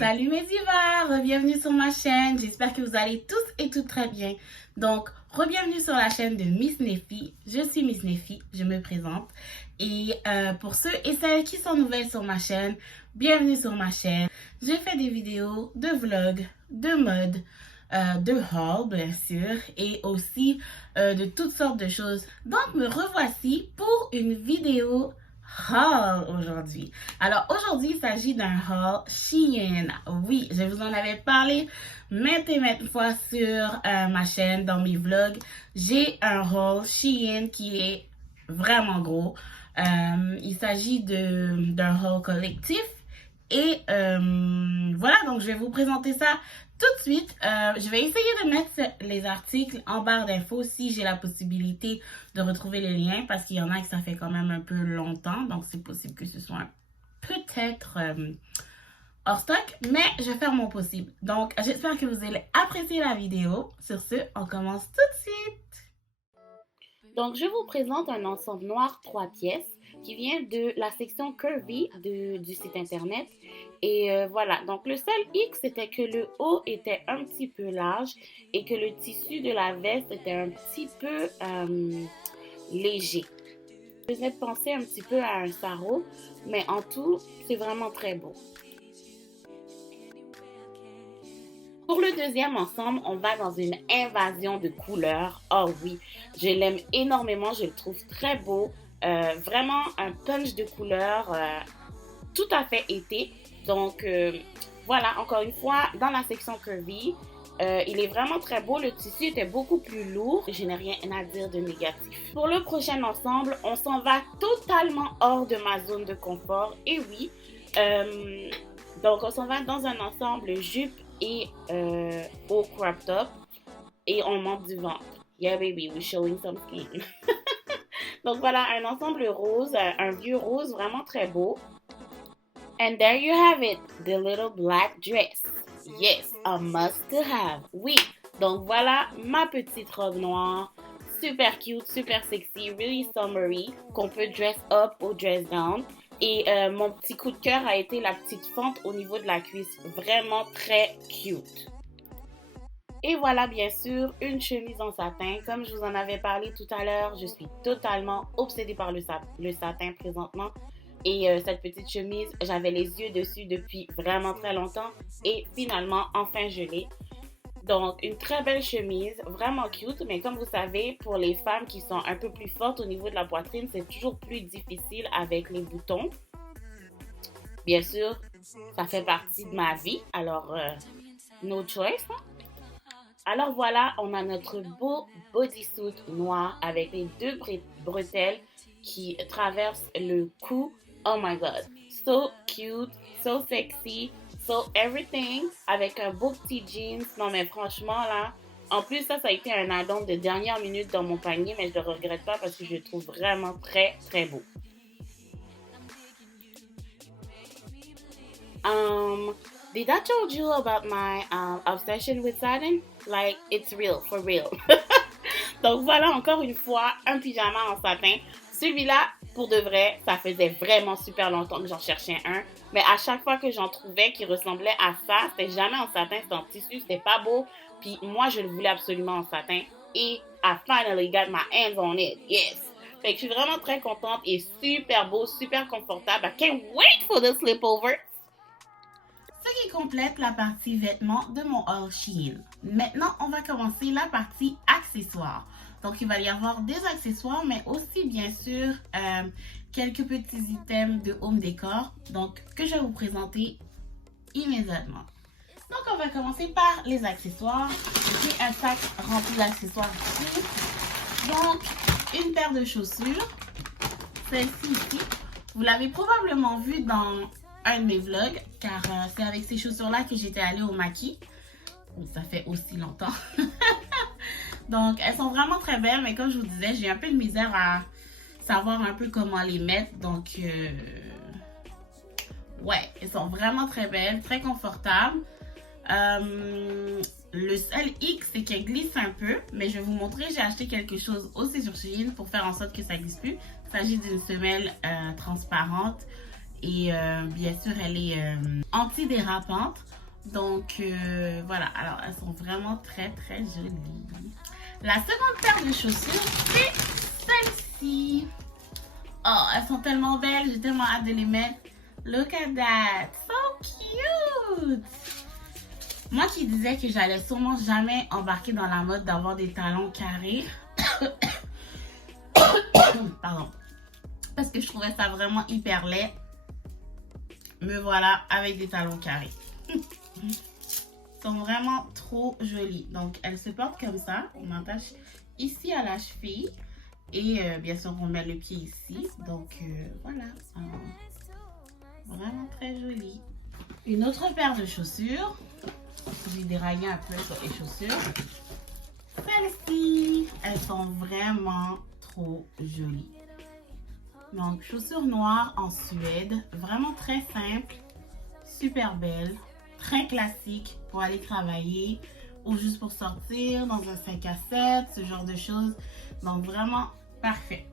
Salut mes divas, bienvenue sur ma chaîne. J'espère que vous allez tous et toutes très bien. Donc, bienvenue sur la chaîne de Miss Nefi. Je suis Miss Nefi, je me présente. Et pour ceux et celles qui sont nouvelles sur ma chaîne, bienvenue sur ma chaîne. Je fais des vidéos de vlogs, de mode, de haul bien sûr, et aussi de toutes sortes de choses. Donc, me revoici pour une vidéo haul aujourd'hui. Alors aujourd'hui, il s'agit d'un haul Shein. Oui, je vous en avais parlé maintes et maintes fois sur ma chaîne, dans mes vlogs. J'ai un haul Shein qui est vraiment gros. Il s'agit d'un haul collectif. Et voilà, donc je vais vous présenter ça tout de suite. Je vais essayer de mettre les articles en barre d'infos si j'ai la possibilité de retrouver les liens parce qu'il y en a que ça fait quand même un peu longtemps. Donc c'est possible que ce soit peut-être hors stock, mais je vais faire mon possible. Donc j'espère que vous allez apprécier la vidéo. Sur ce, on commence tout de suite. Donc je vous présente un ensemble noir 3 pièces qui vient de la section Curvy du site internet. Et voilà, donc le seul hic, c'était que le haut était un petit peu large et que le tissu de la veste était un petit peu léger. Je faisais penser un petit peu à un sarrau, mais en tout, c'est vraiment très beau. Pour le deuxième ensemble, on va dans une invasion de couleurs. Oh oui, je l'aime énormément, je le trouve très beau. Vraiment un punch de couleurs tout à fait été. Donc voilà, encore une fois, dans la section Curvy, il est vraiment très beau. Le tissu était beaucoup plus lourd. Je n'ai rien à dire de négatif. Pour le prochain ensemble, on s'en va totalement hors de ma zone de confort. Et oui, donc on s'en va dans un ensemble jupe et haut crop top. Et on monte du ventre. Yeah baby, we're showing some skin. Donc voilà, un ensemble rose, un vieux rose vraiment très beau. And there you have it, the little black dress. Yes, a must to have. Oui, donc voilà ma petite robe noire. Super cute, super sexy, really summery, qu'on peut dress up ou dress down. Et mon petit coup de cœur a été la petite fente au niveau de la cuisse. Vraiment très cute. Et voilà, bien sûr, une chemise en satin. Comme je vous en avais parlé tout à l'heure, je suis totalement obsédée par le satin présentement. Et cette petite chemise, j'avais les yeux dessus depuis vraiment très longtemps. Et finalement, enfin, je l'ai. Donc, une très belle chemise, vraiment cute. Mais comme vous savez, pour les femmes qui sont un peu plus fortes au niveau de la poitrine, c'est toujours plus difficile avec les boutons. Bien sûr, ça fait partie de ma vie. Alors, no choice, hein? Alors voilà, on a notre beau bodysuit noir avec les deux bretelles qui traversent le cou. Oh my god, so cute, so sexy, so everything. Avec un beau petit jeans. Non mais franchement là, en plus ça a été un add-on de dernière minute dans mon panier, mais je ne le regrette pas parce que je le trouve vraiment très très beau. Did I told you about my obsession with satin? Like, it's real, for real. Donc voilà, encore une fois, un pyjama en satin. Celui-là, pour de vrai, ça faisait vraiment super longtemps que j'en cherchais un. Mais à chaque fois que j'en trouvais qui ressemblait à ça, c'était jamais en satin, c'était en tissu, c'était pas beau. Puis moi, je le voulais absolument en satin. Et I finally got my hands on it. Yes! Fait que je suis vraiment très contente et super beau, super confortable. I can't wait for the sleepover. Ce qui complète la partie vêtements de mon haul Shein. Maintenant, on va commencer la partie accessoires. Donc, il va y avoir des accessoires, mais aussi, bien sûr, quelques petits items de home décor. Donc, que je vais vous présenter immédiatement. Donc, on va commencer par les accessoires. J'ai un sac rempli d'accessoires ici. Donc, une paire de chaussures. Celle-ci ici. Vous l'avez probablement vue dans un de mes vlogs, car c'est avec ces chaussures-là que j'étais allée au maquis. Ça fait aussi longtemps. Donc, elles sont vraiment très belles, mais comme je vous disais, j'ai un peu de misère à savoir un peu comment les mettre. Donc, ouais, elles sont vraiment très belles, très confortables. Le seul hic, c'est qu'elle glisse un peu, mais je vais vous montrer, j'ai acheté quelque chose aussi sur Shein pour faire en sorte que ça glisse plus. Il s'agit d'une semelle transparente Et bien sûr, elle est antidérapante. Donc voilà, alors elles sont vraiment très très jolies. La seconde paire de chaussures, c'est celle-ci. Oh, elles sont tellement belles, j'ai tellement hâte de les mettre. Look at that, so cute! Moi qui disais que j'allais sûrement jamais embarquer dans la mode d'avoir des talons carrés. Pardon. Parce que je trouvais ça vraiment hyper laid. Me voilà avec des talons carrés. Ils sont vraiment trop jolis. Donc, elles se portent comme ça. On attache ici à la cheville. Et bien sûr, on met le pied ici. Donc, voilà. Vraiment très joli. Une autre paire de chaussures. J'ai déraillé un peu sur les chaussures. Celles-ci, elles sont vraiment trop jolies. Donc, chaussures noires en Suède. Vraiment très simple. Super belle. Très classique pour aller travailler ou juste pour sortir dans un 5 à 7, ce genre de choses. Donc, vraiment parfait.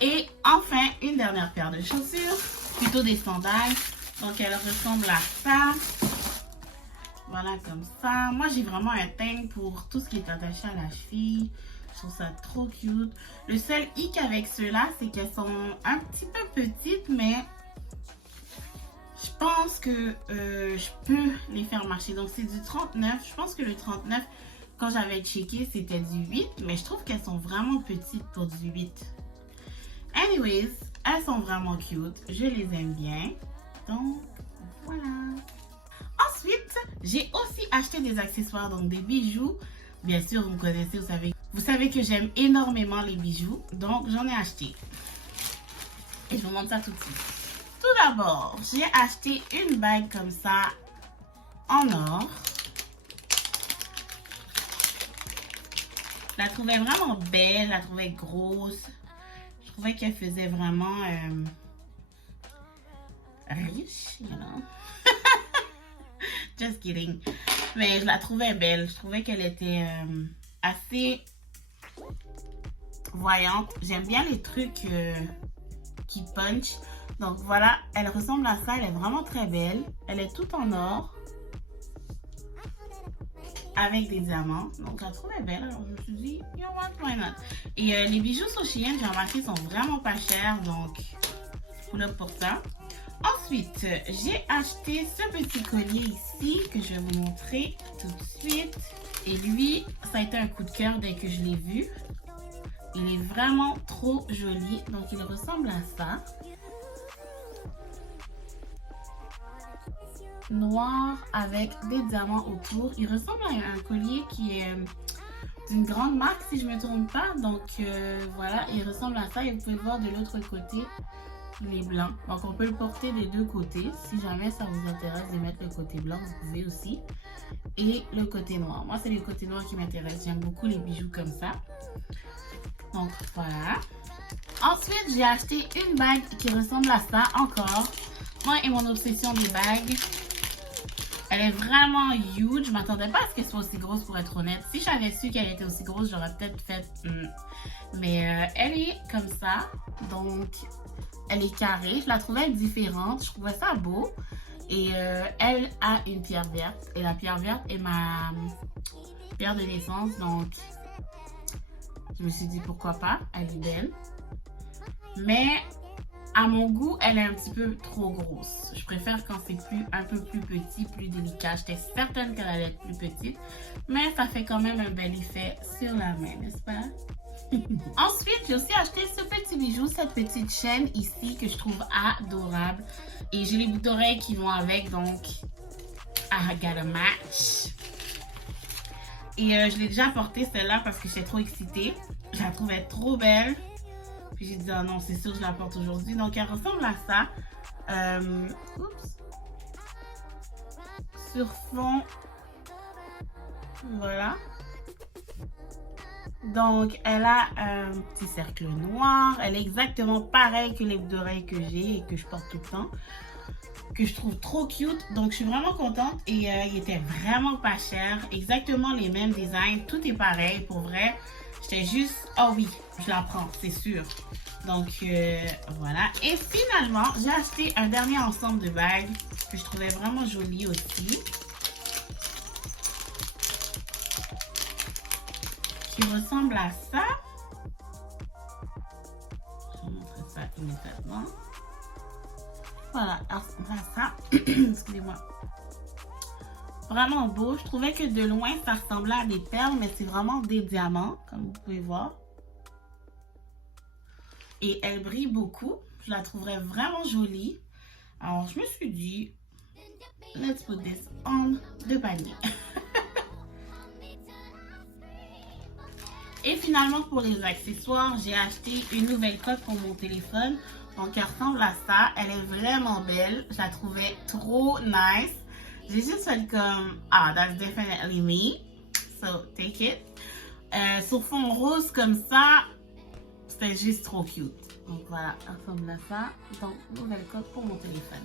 Et enfin, une dernière paire de chaussures, plutôt des sandales. Donc, elles ressemblent à ça. Voilà, comme ça. Moi, j'ai vraiment un thing pour tout ce qui est attaché à la cheville. Je trouve ça trop cute. Le seul hic avec ceux-là, c'est qu'elles sont un petit peu petites, mais je pense que je peux les faire marcher. Donc, c'est du 39. Je pense que le 39, quand j'avais checké, c'était du 8. Mais je trouve qu'elles sont vraiment petites pour du 8. Anyways, elles sont vraiment cute. Je les aime bien. Donc, voilà. Ensuite, j'ai aussi acheté des accessoires, donc des bijoux. Bien sûr, vous me connaissez, vous savez que j'aime énormément les bijoux. Donc, j'en ai acheté. Et je vous montre ça tout de suite. Tout d'abord, j'ai acheté une bague comme ça en or. Je la trouvais vraiment belle, je la trouvais grosse. Je trouvais qu'elle faisait vraiment riche, you know. Just kidding. Mais je la trouvais belle. Je trouvais qu'elle était assez voyante. J'aime bien les trucs qui punch. Donc voilà, elle ressemble à ça. Elle est vraiment très belle. Elle est toute en or. Avec des diamants. Donc je la trouvais belle. Alors je me suis dit, you know what, why not? Et les bijoux sur Shein, j'ai remarqué, sont vraiment pas chers. Donc, pull up pour ça. Ensuite, j'ai acheté ce petit collier ici que je vais vous montrer tout de suite. Et lui, ça a été un coup de cœur dès que je l'ai vu. Il est vraiment trop joli. Donc, il ressemble à ça. Noir avec des diamants autour. Il ressemble à un collier qui est d'une grande marque, si je ne me trompe pas. Donc, voilà, il ressemble à ça. Et vous pouvez voir de l'autre côté. Il est blanc. Donc, on peut le porter des deux côtés. Si jamais ça vous intéresse de mettre le côté blanc, vous pouvez aussi. Et le côté noir. Moi, c'est le côté noir qui m'intéresse. J'aime beaucoup les bijoux comme ça. Donc, voilà. Ensuite, j'ai acheté une bague qui ressemble à ça encore. Moi et mon obsession des bagues. Elle est vraiment huge. Je m'attendais pas à ce qu'elle soit aussi grosse, pour être honnête. Si j'avais su qu'elle était aussi grosse, j'aurais peut-être fait... Mais elle est comme ça. Donc... Elle est carrée, je la trouvais différente, je trouvais ça beau. Et elle a une pierre verte. Et la pierre verte est ma pierre de naissance. Donc, je me suis dit pourquoi pas, elle est belle. Mais à mon goût, elle est un petit peu trop grosse. Je préfère quand c'est un peu plus petit, plus délicat. J'étais certaine qu'elle allait être plus petite. Mais ça fait quand même un bel effet sur la main, n'est-ce pas? Ensuite, j'ai aussi acheté ce petit bijou, cette petite chaîne ici que je trouve adorable. Et j'ai les boucles d'oreilles qui vont avec, donc I got a match. Et je l'ai déjà portée celle-là parce que j'étais trop excitée. Je la trouvais trop belle. Puis j'ai dit, oh non, c'est sûr, je la porte aujourd'hui. Donc elle ressemble à ça. Oups. Sur fond. Voilà. Donc, elle a un petit cercle noir. Elle est exactement pareille que les boucles d'oreilles que j'ai et que je porte tout le temps. Que je trouve trop cute. Donc, je suis vraiment contente. Et il était vraiment pas cher. Exactement les mêmes designs. Tout est pareil, pour vrai. J'étais juste, oh oui, je la prends, c'est sûr. Donc, voilà. Et finalement, j'ai acheté un dernier ensemble de bagues que je trouvais vraiment joli aussi. Qui ressemble à ça. Je vais vous montrer ça immédiatement. Voilà, ça ressemble à ça. Excusez-moi. Vraiment beau. Je trouvais que de loin, ça ressemblait à des perles, mais c'est vraiment des diamants, comme vous pouvez voir. Et elle brille beaucoup. Je la trouverais vraiment jolie. Alors, je me suis dit, let's put this on the panier. Et finalement, pour les accessoires, j'ai acheté une nouvelle coque pour mon téléphone. Donc, elle ressemble à ça. Elle est vraiment belle. Je la trouvais trop nice. J'ai juste fait comme, ah, that's definitely me. So, take it. Sur fond rose comme ça, c'était juste trop cute. Donc, voilà, elle ressemble à ça. Donc, nouvelle coque pour mon téléphone.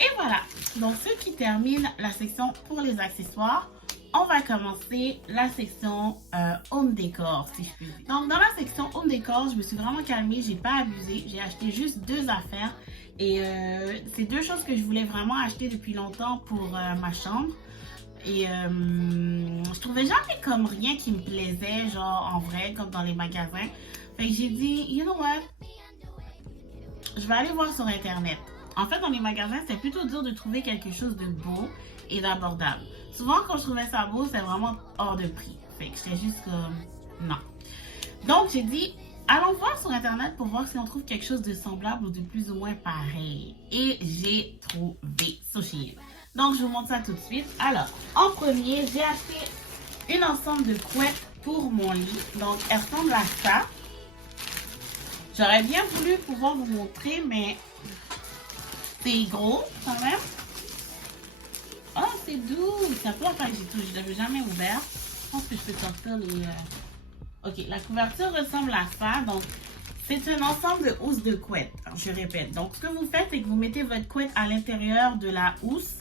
Et voilà. Donc, ce qui termine la section pour les accessoires. On va commencer la section home décor, si je puis dire. Donc, dans la section home décor, je me suis vraiment calmée, j'ai pas abusé. J'ai acheté juste 2 affaires. Et c'est 2 choses que je voulais vraiment acheter depuis longtemps pour ma chambre. Et je trouvais jamais comme rien qui me plaisait, genre en vrai, comme dans les magasins. Fait que j'ai dit, you know what? Je vais aller voir sur Internet. En fait, dans les magasins, c'est plutôt dur de trouver quelque chose de beau et d'abordable. Souvent, quand je trouvais ça beau, c'est vraiment hors de prix. Fait que j'étais juste comme, non. Donc, j'ai dit, allons voir sur Internet pour voir si on trouve quelque chose de semblable ou de plus ou moins pareil. Et j'ai trouvé Shein. Donc, je vous montre ça tout de suite. Alors, en premier, j'ai acheté une ensemble de couettes pour mon lit. Donc, elle ressemble à ça. J'aurais bien voulu pouvoir vous montrer, mais c'est gros quand même. Oh, c'est doux. Ça peut faire que je l'avais jamais ouvert. Je pense que je peux sortir les... Ok, la couverture ressemble à ça. Donc, c'est un ensemble de housses de couette. Je répète. Donc, ce que vous faites, c'est que vous mettez votre couette à l'intérieur de la housse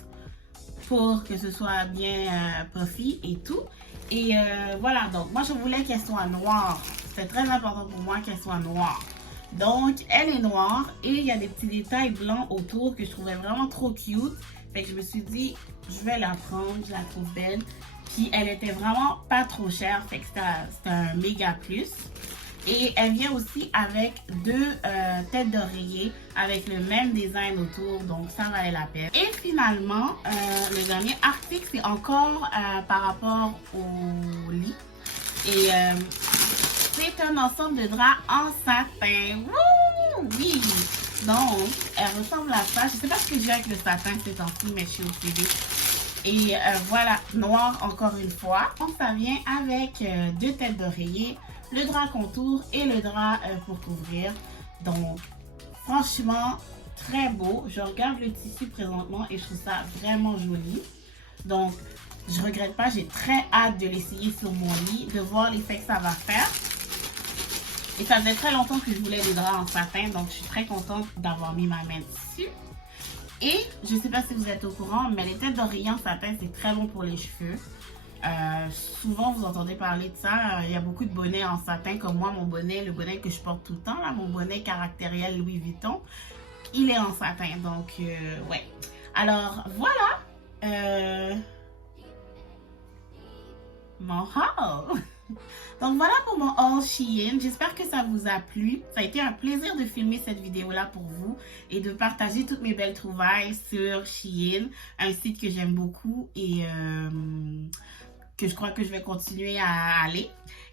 pour que ce soit bien puffy et tout. Et voilà. Donc, moi, je voulais qu'elle soit noire. C'est très important pour moi qu'elle soit noire. Donc, elle est noire et il y a des petits détails blancs autour que je trouvais vraiment trop cute. Fait que je me suis dit, je vais la prendre, je la trouve belle. Puis elle était vraiment pas trop chère, fait que c'était un méga plus. Et elle vient aussi avec 2 têtes d'oreiller avec le même design autour, donc ça valait la peine. Et finalement, le dernier article, c'est encore par rapport au lit. Et c'est un ensemble de draps en satin. Wouh! Oui! Donc, elle ressemble à ça. Je sais pas ce que j'ai avec le satin ces temps-ci, mais je suis obsédée. Et voilà, noir encore une fois. Donc, ça vient avec 2 têtes d'oreiller, le drap contour et le drap pour couvrir. Donc, franchement, très beau. Je regarde le tissu présentement et je trouve ça vraiment joli. Donc, je regrette pas. J'ai très hâte de l'essayer sur mon lit, de voir l'effet que ça va faire. Et ça faisait très longtemps que je voulais des draps en satin, donc je suis très contente d'avoir mis ma main dessus. Et je ne sais pas si vous êtes au courant, mais les têtes d'oreiller en satin, c'est très bon pour les cheveux. Souvent, vous entendez parler de ça. Il y a beaucoup de bonnets en satin, comme moi, mon bonnet, le bonnet que je porte tout le temps, là, mon bonnet caractériel Louis Vuitton, il est en satin. Donc, ouais. Alors, voilà. Mon haul. Donc voilà pour mon haul Shein. J'espère que ça vous a plu. Ça a été un plaisir de filmer cette vidéo-là pour vous et de partager toutes mes belles trouvailles sur Shein, un site que j'aime beaucoup et que je crois que je vais continuer à aller.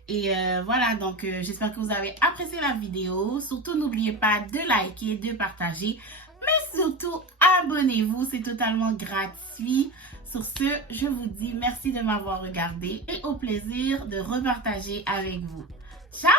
Et voilà, donc j'espère que vous avez apprécié la vidéo. Surtout, n'oubliez pas de liker, de partager, mais surtout, abonnez-vous. C'est totalement gratuit. Sur ce, je vous dis merci de m'avoir regardé et au plaisir de repartager avec vous. Ciao!